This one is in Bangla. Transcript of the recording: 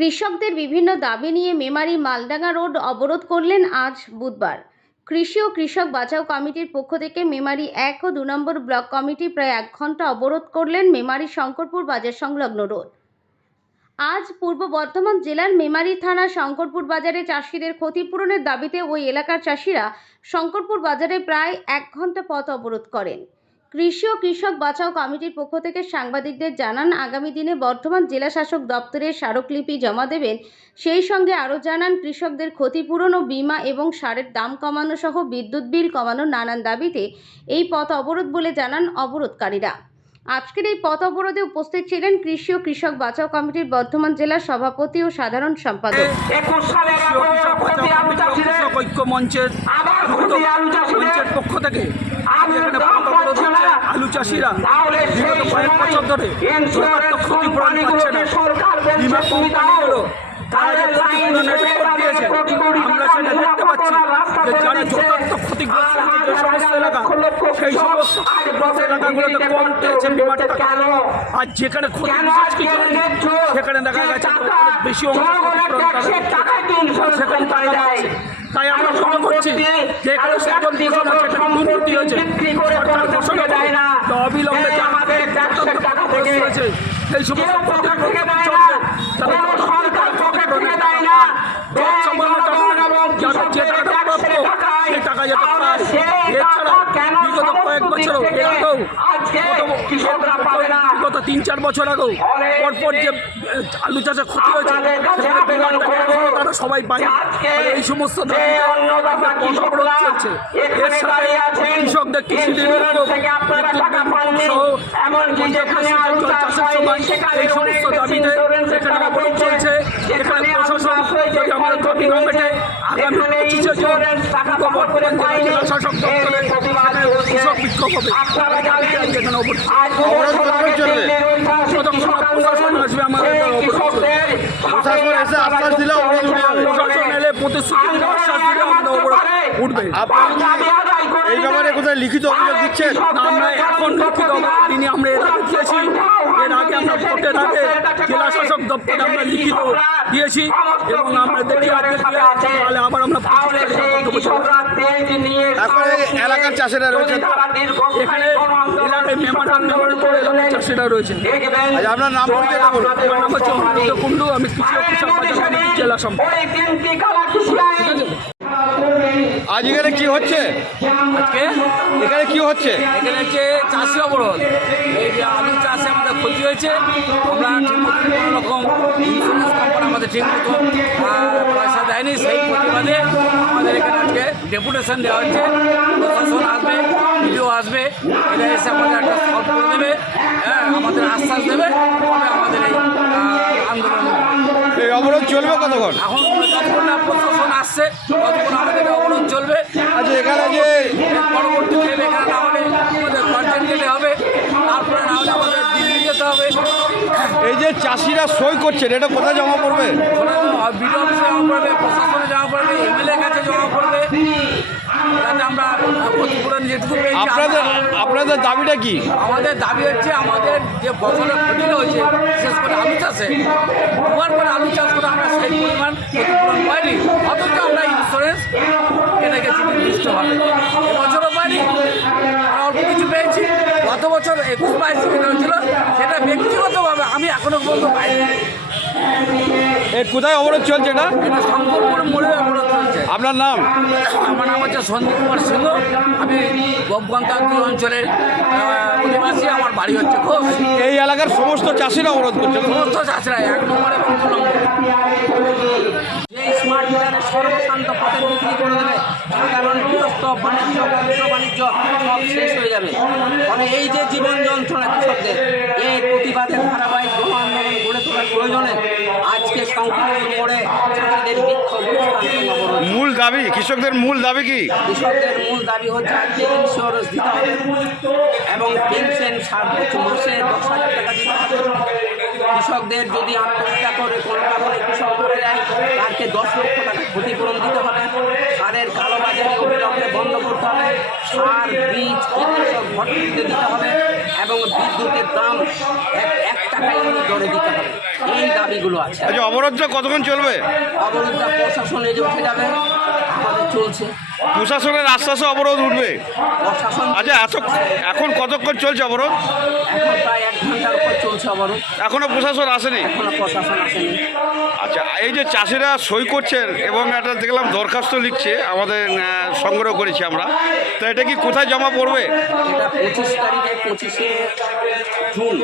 কৃষকদের বিভিন্ন দাবি নিয়ে মেমারি মালডাঙ্গা রোড অবরোধ করলেন আজ বুধবার। কৃষি ও কৃষক বাঁচাও কমিটির পক্ষ থেকে মেমারি 1 ও 2 নম্বর ব্লক কমিটি প্রায় 1 ঘন্টা অবরোধ করলেন মেমারি শঙ্করপুর বাজার সংলগ্ন রোড। আজ পূর্ব বর্ধমান জেলার মেমারি থানা শঙ্করপুর বাজারে চাষিদের ক্ষতিপূরণের দাবিতে ওই এলাকার চাষিরা শঙ্করপুর বাজারে প্রায় 1 ঘন্টা পথ অবরোধ করেন। কৃষি ও কৃষক বাঁচাও কমিটির পক্ষ থেকে সাংবাদিকদের জানান, আগামী দিনে বর্ধমান জেলা শাসক দপ্তরে স্মারকলিপি জমা দেবেন। সেই সঙ্গে আরও জানান, কৃষকদের ক্ষতিপূরণ ও বীমা এবং সারের দাম কমানো সহ বিদ্যুৎ বিল কমানোর নানান দাবিতে এই পথ অবরোধ বলে জানান অবরোধকারীরা। আজকের এই পথ অবরোধে উপস্থিত ছিলেন কৃষি ও কৃষক বাঁচাও কমিটির বর্ধমান জেলার সভাপতি ও সাধারণ সম্পাদক। ঐক্য মঞ্চের পক্ষ থেকে আলু চাষিরা বিগত কয়েক বছর ধরে ক্ষতিপূরণ পাচ্ছে না। বীমা কোম্পানিগুলো তারা যে ক্ষতিপূরণের রিপোর্ট দিয়েছে, আমরা সেটা দেখতে পাচ্ছি যে যারা যথার্থ ক্ষতিগ্রস্ত হয়েছে যে সমস্ত এলাকা, সেই সমস্ত ক্ষতিগ্রস্ত এলাকাগুলোতে কম পেয়েছে বিমাটা। আর যেখানে ক্ষতি সেখানে দেখা গেছে বেশি অংশ ক্ষতিপূরণ সেখানে টাকা পাচ্ছে। তাই আমরা মনে করছি যে এখানে সেজন ঘোষণ আছে, এখানে দুর্নীতি হয়েছে। সরকার ঘোষণ অবিলম্বে হয়েছে সেই সমস্ত ক্ষতিপূরণ চলবে। তারা সেই টাকা যাতে পায়। এছাড়া বিগত কয়েক বছর আগেও, বিগত 3-4 বছর আগেও পরপর যে আলু চাষে ক্ষতি হয়েছে তারা সবাই পায়। এই সমস্ত চলছে। এর সাথে কৃষকদের কৃষি চাষের সময় এই সমস্ত দাবিতে এখানে অবরোধ চলছে। এখানে প্রশাসন যদি আমাদের দাবি না মেটে আগামী 25শে জুন জেলা শাসক দপ্তরে কৃষক বিক্ষোভ হবে। এখানে অবরোধ চলবে। প্রশাসন আসবে, আমাদের প্রশাসন এসে আশ্বাস দিলে প্রশাসন এলে প্রতিশ্রুতি আশ্বাস দিলে আমাদের অবরোধ উঠবে। এই ব্যাপারে কোথায় লিখিত অভিযোগ দিচ্ছেন? আমরা এখন লিখিত তিনি আমরা এর আগে দিয়েছি। এর আগে আমরা ভোটের আগে জেলা শাসক দপ্তরে আমরা লিখিত দিয়েছি এবং আমরা দেখি তাহলে আবার আমরা এখন এলাকার চাষিরা রয়েছে। এখানে এলাকায় এলাকার চাষিরা রয়েছে। আপনার নাম পরিচয় বলুন। আমার নাম হচ্ছে অনিরুদ্ধ কুণ্ডু, আমি কৃষি ও কৃষক বাঁচাও জেলা সম্পাদক। আজ এখানে কি হচ্ছে? আজকে এখানে কি হচ্ছে? এখানে হচ্ছে চাষি অবরোধ। এই যে আলু চাষে আমাদের ক্ষতি হয়েছে, আমরা কোনো রকম ইন্স্যুরেন্স কোম্পানি আমাদের ঠিক মতো পয়সা দেয়নি। সেই প্রতিবাদে আমাদের এখানে আজকে ডেপুটেশন দেওয়া হচ্ছে। প্রশাসন আসবে, ভিডিও আসবে, এটা এসে আমাদের একটা সলভ করে দেবে, আমাদের আশ্বাস দেবে, তবে আমাদের এই আন্দোলন। এই অবরোধ চলবে কতক্ষণ? এখন যতক্ষণ না প্রশাসন আসছে ততক্ষণ আমাদের অবরোধ চলবে। আচ্ছা, এখানে যে পরবর্তীতে এখানে না হলে আমাদের কন্টেন্ট দিতে হবে, তারপরে না হলে আমাদের দিল্লি যেতে হবে। এই যে চাষিরা সই করছেন, এটা কোথায় জমা পড়বে? বিডিও অফিসে জমা পড়বে, প্রশাসনে জমা পড়বে, এমএলএ কাছে জমা পড়বে। যাতে আমরা ক্ষতিপূরণ যেটুকু পেয়েছি। আপনাদের দাবিটা কি? আমাদের দাবি হচ্ছে আমাদের যে ফসলের ক্ষতি হয়েছে, বিশেষ করে আলু চাষে 2বার করে আলু চাষ করে আমরা সেই পরিমাণ ক্ষতিপূরণ পাইনি, অথচ আমরা ইন্স্যুরেন্স কেটে গেছি নির্দিষ্টভাবে। এবছরও পাইনি, অল্প কিছু পেয়েছি। গত বছর 21-22 কেনা হয়েছিল, সেটা ব্যক্তিগতভাবে আমি এখনো পর্যন্ত পাইনি। কোথায় অবরোধ চলছে? এটা শঙ্করপুর মোড়ে অবরোধ চলছে। আপনার নাম? আমার নাম হচ্ছে সন্দীপ কুমার সিংহ, আমি গঙ্গাপুর অঞ্চলের অধিবাসী, আমার বাড়ি হচ্ছে ঘোষ। এই এলাকার সমস্ত চাষিরা অবরোধ করছে? সমস্ত চাষিরা 1 নম্বর এবং 2 নম্বর। এই স্মার্ট মিটারের সর্বশান্ত পথে বিক্রি করে দেবে, সাধারণ গৃহস্থ বাণিজ্য সব শেষ হয়ে যাবে। মানে এই যে জীবন যন্ত্রণা কৃষকদের, এই প্রতিবাদের ধারাবাহিক গণ আন্দোলন গড়ে তোলার প্রয়োজনে আজকে সংকল্প করে চাষিদের বিক্ষোভ। মূল দাবি কৃষকদের মূল দাবি কি? কৃষকদের মূল দাবি হচ্ছে আজকে ইন্স্যুরেন্স দিতে হবে এবং পেনশন মাসে 10,000 টাকা দিতে হবে। কৃষকদের যদি আত্মহত্যা করে কোনো কারণে কৃষক করে যায়, তাকে 10 লক্ষ টাকা ক্ষতিপূরণ দিতে হবে। সারের কালোবাজারি অবিলম্বে বন্ধ করতে হবে। সার, বীজ, কীটনাশক ভর্তি দিতে হবে এবং বিদ্যুতের দাম 1 টাকা টাকা ইউনিট দরে দিতে হবে, এই দাবিগুলো আছে। আচ্ছা, অবরোধটা কতক্ষণ চলবে? অবরোধটা প্রশাসন এজে উঠে যাবে, আমাদের চলছে। প্রশাসনের আশ্বাসে অবরোধ উঠবে? প্রশাসন আচ্ছা, এখন কতক্ষণ চলছে অবরোধ? এখন প্রায় 1 ঘন্টার উপর চলছে অবরোধ, এখনো প্রশাসন আসেনি? এখনো প্রশাসন আসেনি। আচ্ছা, এই যে চাষিরা সই করছেন এবং একটা দেখলাম দরখাস্ত লিখছে, আমাদের সংগ্রহ করেছি আমরা, তো এটা কি কোথায় জমা পড়বে? এটা 25 তারিখে 25শে জুন